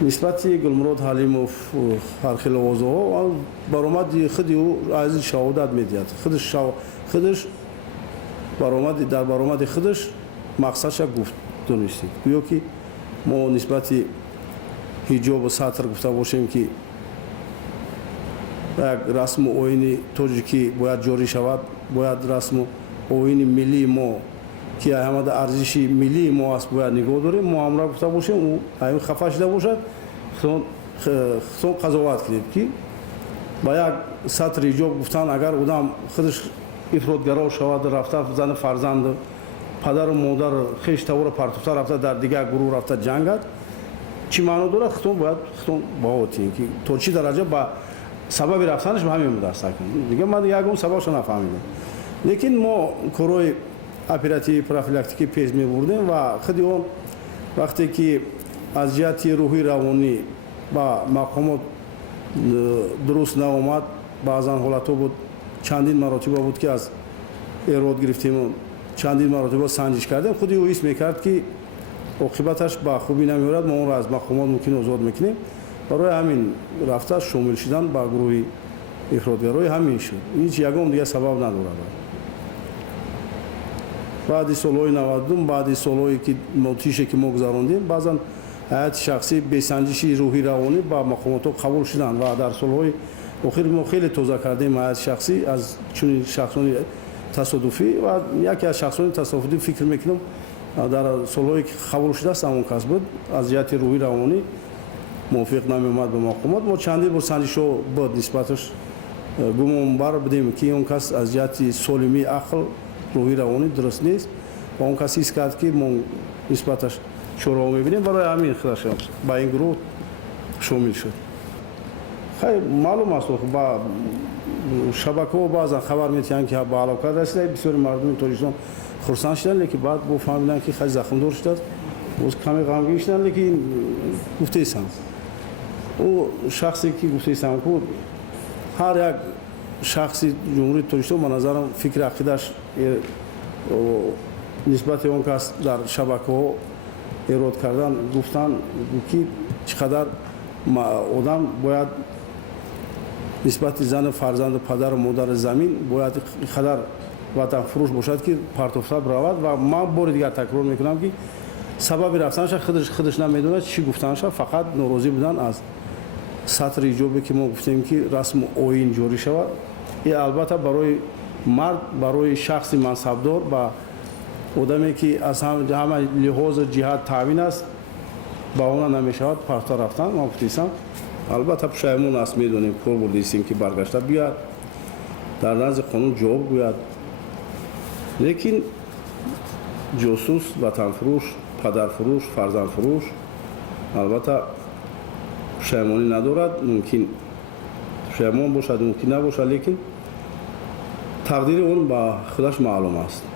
нисбати Гулмурод Ҳалимов ҳархиловозҳо баромади худи ӯ аз шаҳодат медиҳад. Худаш дар баромади худаш мақсадша гуфт донистед. гӯё ки мо нисбати ҳиҷобу сатр гуфта бошем ки як расму оини тоҷикӣ бояд ҷорӣ шавад, бояд расму оини миллии мо ки ҳамада арзиши миллии мо аст бояд нигоҳ дорем. мо ҳамра гуфта бошем ӯ хафа шуда бошад, хитон қазоват кунед ки ба як сатри ҳиҷоб гуфтан агар одам худаш ифротгаро шавад, рафта зани фарзанду падару модар хеш тавора партофта рафта дар дигар гурӯҳ рафта ҷангад, чӣ маъно дорад? Хитон бояд баҳотием ки то чӣ дараҷа ба сабаби рафтанаш ба ҳамин буд аст. Дига ман ягон сабабшо нафаҳмидам. Лекин мо корҳои оперативӣ профилактикӣ пеш мебурдем ва худи он вақте ки аз ҷиҳати рӯҳӣ равонӣ ба мақомот дуруст наомад, баъзан ҳолатҳо буд, чандин маротиба буд ки аз эрод гирифтему, чандин маротиба санҷиш кардем, худи ӯ ҳис мекард ки оқибаташ ба хубӣ намеорад, мо онро аз мақомот мумкин озод мекунем. барои ҳамин рафта шомил шудан ба гурӯҳи ифротгароӣ ҳамин шуд. ҳеҷ ягон дигар сабаб надорад. баъди солҳои 92, баъди солҳое ки тише ки мо гузарондем, баъзан ҳаёти шахсӣ бесанҷиши рӯҳӣ равонӣ ба мақомотҳо қабул шуданд ва дар солҳои охир мо хеле тоза кардем ҳаёти шахсӣ аз чунин шахсони тасодуфӣ ва яке аз шахсони тасодуфӣ фикр мекунам дар солҳое ки қабул шудааст ҳамон кас буд, аз ҷиҳати рӯҳӣ равонӣ мувофиқ намеомад ба мақомот. мо чандин бор санҷишҳо буд нисбаташ гумонбар будем ки он кас аз ҷиҳати солимии ақл рӯҳӣ равонӣ дуруст нест ва он кас ҳис кард ки мо нисбаташ чораҳо мебинем, барои ҳамин худаш ба ин гурӯҳ шомил шуд. хай маълум аст ба шабакаҳо баъзан хабар медиҳанд ки ба ҳалокат расида, бисёри мардуми тоҷикистон хурсанд шуданд, лекин баъд бо фаҳмиданд ки хеле захмдор шудааст, боз каме ғамгин шуданд. лекин гуфтаистам ӯ шахсе ки гуфтаистам ку ҳар як шахси ҷумҳурии тоҷикистон ба назарам фикри ақидаш нисбати он кас дар шабакаҳо эрод кардан гуфтан ки чӣ қадар одам бояд нисбати зани фарзанду падару модари замин бояд қадар ватанфурӯш бошад ки партофта биравад. ва ман бори дигар такрор мекунам ки сабаби рафтанаша худаш намедонад чӣ гуфтанаша, фақат норозӣ будан аз сатри ҳиҷобе ки мо гуфтем ки расму оин ҷорӣ шавад. и албатта барои мард, барои шахси мансабдор, ба одаме ки аз ҳама лиҳозу ҷиҳат таъвин аст, баҳона намешавад партофта рафтан. ман гуфтаистам албатта пушаймон аст, медонем кор бурдаистем ки баргашта биёяд, дар назди қонун ҷавоб гӯяд. лекин ҷосус, ватанфурӯш, падарфурӯш, фарзандфурӯш албатта пушаймонӣ надорад. мумкин пушаймон бошад, мумкин набошад, лекин тақдири он ба худаш маълум аст.